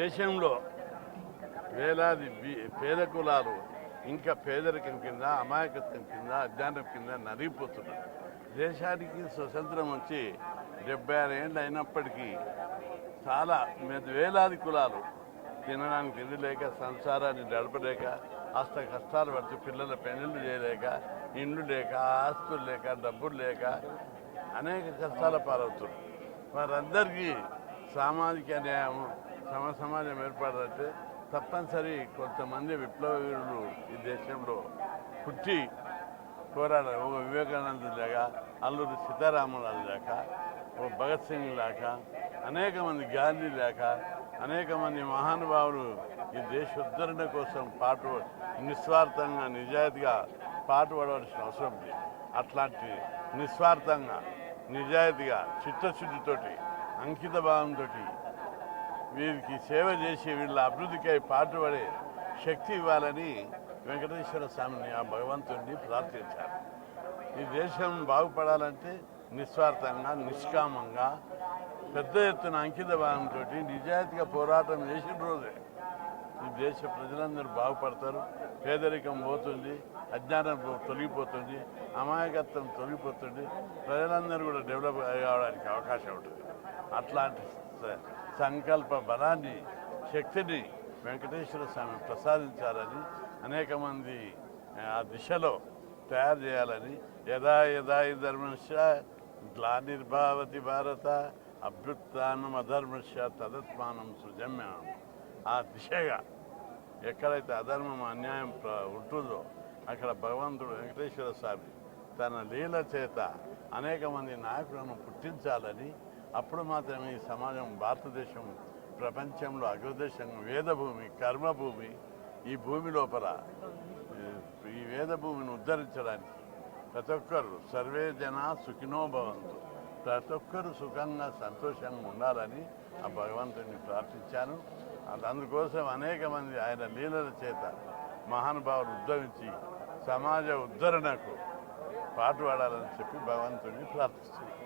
దేశంలో వేలాది పేద కులాలు ఇంకా పేదరికం కింద, అమాయకత్వం కింద, అజ్ఞానం కింద నలిగిపోతున్నారు. దేశానికి స్వతంత్రం వచ్చి 76 ఏళ్ళు అయినప్పటికీ చాలా వేలాది కులాలు తినడానికి తిండి లేక, సంసారాన్ని గడపలేక, కష్టాలు పడుతూ పిల్లల పెళ్లిళ్ళు చేయలేక, ఇండ్లు లేక, ఆస్తులు లేక, డబ్బులు లేక అనేక కష్టాల పాలవుతున్నారు. వారందరికీ సామాజిక న్యాయం, సమాజం ఏర్పడాలంటే తప్పనిసరి కొంతమంది విప్లవ వీరులు ఈ దేశంలో పుట్టి పోరాడారు. ఒక వివేకానంద లేక, అల్లూరి సీతారామరాజు లేక, ఓ భగత్ సింగ్ లేక, అనేక మంది గాంధీ లేక, అనేక మంది మహానుభావులు ఈ దేశోద్ధరణ కోసం నిస్వార్థంగా నిజాయితీగా పాటుపడవలసిన అవసరం ఉంది. అట్లాంటి నిస్వార్థంగా నిజాయితీగా చిత్తశుద్ధితోటి అంకిత భావంతో వీరికి సేవ చేసి వీళ్ళ అభివృద్ధికై పాటుపడే శక్తి ఇవ్వాలని వెంకటేశ్వర స్వామిని, ఆ భగవంతుడిని ప్రార్థించారు. ఈ దేశం బాగుపడాలంటే నిస్వార్థంగా, నిష్కామంగా, పెద్ద ఎత్తున అంకిత భావంతో నిజాయితీగా పోరాటం చేసిన రోజే ఈ దేశ ప్రజలందరూ బాగుపడతారు. పేదరికం పోతుంది, అజ్ఞానం తొలగిపోతుంది, అమాయకత్వం తొలగిపోతుంది, ప్రజలందరూ కూడా డెవలప్ కావడానికి అవకాశం ఉంటుంది. అట్లాంటి సంకల్ప బలాన్ని, శక్తిని వెంకటేశ్వర స్వామి ప్రసాదించాలని, అనేక మంది ఆ దిశలో తయారు చేయాలని, యదా యదా ఈ ధర్మస్య గ్లానిర్భావతి భారత అభ్యుత్థానం అధర్మస్య తదత్మానం సృజమ్యానం. ఆ దిశగా ఎక్కడైతే అధర్మం, అన్యాయం ఉంటుందో అక్కడ భగవంతుడు వెంకటేశ్వర స్వామి తన లీల చేత అనేక మంది నాయకులను పుట్టించాలని, అప్పుడు మాత్రమే ఈ సమాజం, భారతదేశం ప్రపంచంలో అగ్రదేశం, వేదభూమి, కర్మభూమి, ఈ భూమి లోపల ఈ వేదభూమిని ఉద్ధరించడానికి ప్రతి ఒక్కరు సర్వే జన సుఖినో భవంతు, ప్రతి ఒక్కరు సుఖంగా సంతోషంగా ఉండాలని ఆ భగవంతుడిని ప్రార్థించాను. అందుకోసం అనేక మంది ఆయన లీలల చేత మహానుభావులు ఉద్ధరించి సమాజ ఉద్ధరణకు పాటుపడాలని చెప్పి భగవంతుడిని ప్రార్థిస్తున్నాను.